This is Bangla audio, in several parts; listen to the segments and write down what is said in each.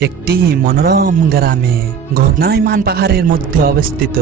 একটি মনোরম গ্রামে ঘূর্ণায়মান পাহাড়ের মধ্যে অবস্থিত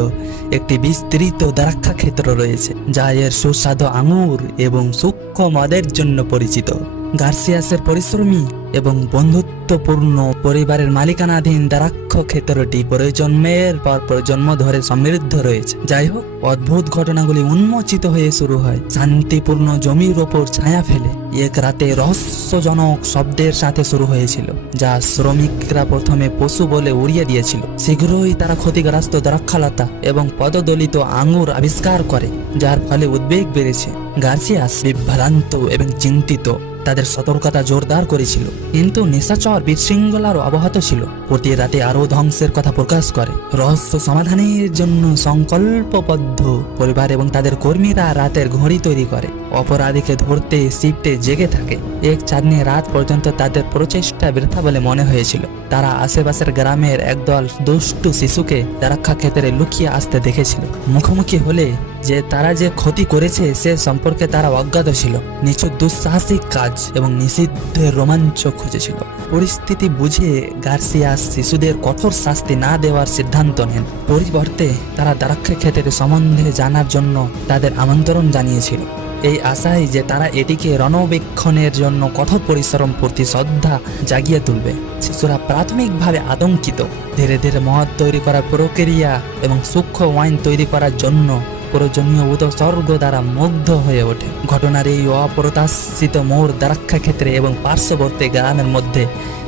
একটি বিস্তৃত দ্রাক্ষা ক্ষেত্র রয়েছে, যা এর সুস্বাদু আঙুর এবং সূক্ষ্ম মদের জন্য পরিচিত। গার্সিয়াসের পরিশ্রমী এবং বন্ধুত্বপূর্ণ পরিবারের মালিকানাধীন দ্রাক্ষ ক্ষেত্রটি প্রজন্মের পর প্রজন্ম ধরে সমৃদ্ধ রয়েছে। যাই হোক, অদ্ভুত ঘটনাগুলি উন্মোচিত হয়ে শুরু হয়। শান্তিপূর্ণ জমির ওপর ছায়া ফেলে এক রাতে রহস্যজনক শব্দের সাথে শুরু হয়েছিল, যা শ্রমিকরা প্রথমে পশু বলে উড়িয়ে দিয়েছিল। শীঘ্রই তারা ক্ষতিগ্রস্ত দ্রাক্ষালতা এবং পদদলিত আঙুর আবিষ্কার করে, যার ফলে উদ্বেগ বেড়েছে। গার্সিয়াস বিভ্রান্ত এবং চিন্তিত তাদের সতর্কতা জোরদার করেছিল। কিন্তু নেশাচর বিশৃঙ্খলার অবহত ছিল। প্রতি রাতে আরও ধ্বংসের কথা প্রকাশ করে। রহস্য সমাধানের জন্য সংকল্পবদ্ধ পরিবার এবং তাদের কর্মীরা রাতের ঘড়ি তৈরি করে। অপরাধীকে ধরতে, শিফটে জেগে থাকে। এক চাঁদনি রাত পর্যন্ত তাদের প্রচেষ্টা বৃথা বলে মনে হয়েছিল। তারা আশেপাশের গ্রামের একদল দুষ্টু শিশুকে দ্রাক্ষা ক্ষেত্রে লুকিয়ে আসতে দেখেছিল। মুখোমুখি হলে যে তারা যে ক্ষতি করেছে, সে সম্পর্কে তারা অজ্ঞাত ছিল। নিছক দুঃসাহসিক কাজ এবং নিষিদ্ধের রোমাঞ্চ খুঁজেছিল। পরিস্থিতি বুঝে গার্সিয়াস শিশুদের কঠোর শাস্তি না দেওয়ার সিদ্ধান্ত নেন। পরিবর্তে তারা দ্রাক্ষা ক্ষেত্রের সম্বন্ধে জানার জন্য তাদের আমন্ত্রণ জানিয়েছিল। এই আশায় যে তারা এটিকে রণবেক্ষণের জন্য কঠোর পরিশ্রম প্রতি শ্রদ্ধা জাগিয়ে তুলবে। শিশুরা প্রাথমিকভাবে আতঙ্কিত। ধীরে ধীরে মদ তৈরি করার প্রক্রিয়া এবং সূক্ষ্ম ওয়াইন তৈরি করার জন্য প্রয়োজনীয় উৎসর্গ দ্বারা মুগ্ধ হয়ে ওঠে। ঘটনার এই অপ্রত্যাশিত মোড় দ্বারাক্ষা ক্ষেত্রে এবং পার্শ্ববর্তী গ্রামের মধ্যে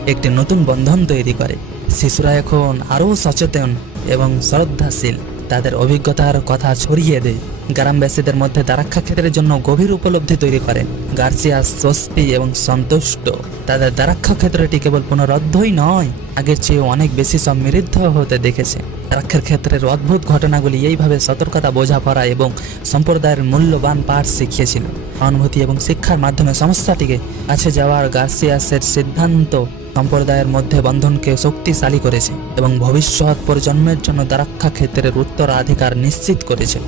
একটি নতুন বন্ধন তৈরি করে। শিশুরা এখন আরও সচেতন এবং শ্রদ্ধাশীল। তাদের অভিজ্ঞতার কথা ছড়িয়ে দেয়। গ্রামবাসীদের মধ্যে দ্রাক্ষা ক্ষেত্রের জন্য গভীর উপলব্ধি তৈরি করেন। গার্সিয়া স্বস্তি এবং সন্তুষ্ট। তাদের দ্রাক্ষা ক্ষেত্রটি কেবল পুনরুদ্ধই নয়, আগের চেয়ে অনেক বেশি সমৃদ্ধ হতে দেখেছে। দ্রাক্ষার ক্ষেত্রের অদ্ভুত ঘটনাগুলি এইভাবে সতর্কতা, বোঝাপড়া এবং সম্প্রদায়ের মূল্যবান পাঠ শিখিয়েছিল। অনুভূতি এবং শিক্ষার মাধ্যমে সমস্যাটিকে কাছে যাওয়ার গার্সিয়াসের সিদ্ধান্ত সম্প্রদায়ের মধ্যে বন্ধনকে শক্তিশালী করেছে এবং ভবিষ্যৎ প্রজন্মের জন্য দ্রাক্ষা ক্ষেত্রের উত্তরাধিকার নিশ্চিত করেছে।